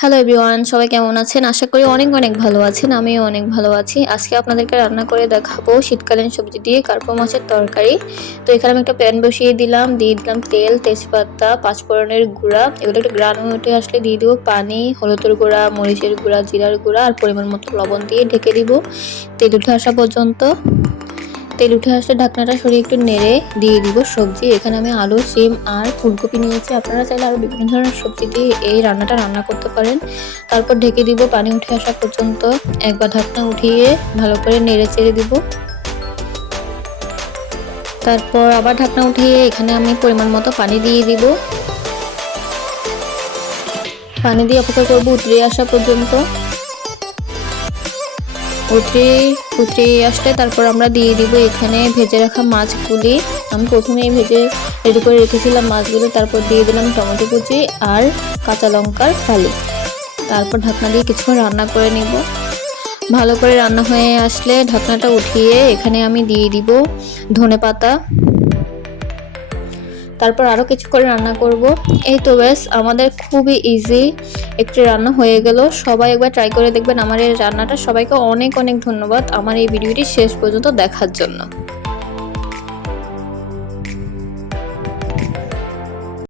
Hello everyone সবাই কেমন আছেন? আশা করি অনেক অনেক ভালো আছেন। আমিও অনেক ভালো আছি। আজকে আপনাদেরকে রান্না করে দেখাবো শীতকালীন সবজি দিয়ে কার্পো মাছের তরকারি। তো এখানে আমি একটা প্যান বসিয়ে দিলাম। দিয়ে দিলাম তেল তেজপাতা পাঁচফোড়নের গুঁড়া। এগুলো একটু গ্রান উঠে আসলে দিয়ে দিব পানি হলুদের গুঁড়া মরিচের গুঁড়া জিরার গুঁড়া আর পরিমাণ মতো লবণ দিয়ে ঢেকে দিব। তেল উঠে আসা পর্যন্ত। তেল উঠে আসলে ঢাকনাটা সরিয়ে একটু নেড়ে দিয়ে দিব সবজি। এখানে আমি আলু, সিম আর ফুলকপি নিয়েছি। আপনারা চাইলে আরও বিভিন্ন ধরনের সবজি দিয়ে এই রান্নাটা রান্না করতে পারেন। তারপর ঢেকে দিব পানি উঠে আসা পর্যন্ত। একবার ঢাকনা উঠিয়ে ভালো করে নেড়ে চেড়ে দিব। তারপর আবার ঢাকনা উঠিয়ে এখানে আমি পরিমাণ মতো পানি দিয়ে দিব। পানি দিয়ে অপেক্ষা করব উতরে আসা পর্যন্ত। উতরে উতরে আসলে তারপর আমরা দিয়ে দিব এখানে ভেজে রাখা মাছগুলি। আমি প্রথমে ভেজে রেডি করে রেখেছিলাম মাছগুলো, তারপর দিয়ে দিলাম টমেটো কুচি আর কাঁচা লঙ্কার ফালি। তারপর ঢাকনা দিয়ে কিছুক্ষণ রান্না করে নেব। ভালো করে রান্না হয়ে আসলে ঢাকনাটা উঠিয়ে এখানে আমি দিয়ে দিব ধনে পাতা তারপর আরও কিছু করে রান্না করব। এই তো ব্যাস, আমাদের খুবই ইজি একটি রান্না হয়ে গেল। সবাই একবার ট্রাই করে দেখবেন আমার এই রান্নাটা। সবাইকে অনেক অনেক ধন্যবাদ আমার এই ভিডিওটি শেষ পর্যন্ত দেখার জন্য।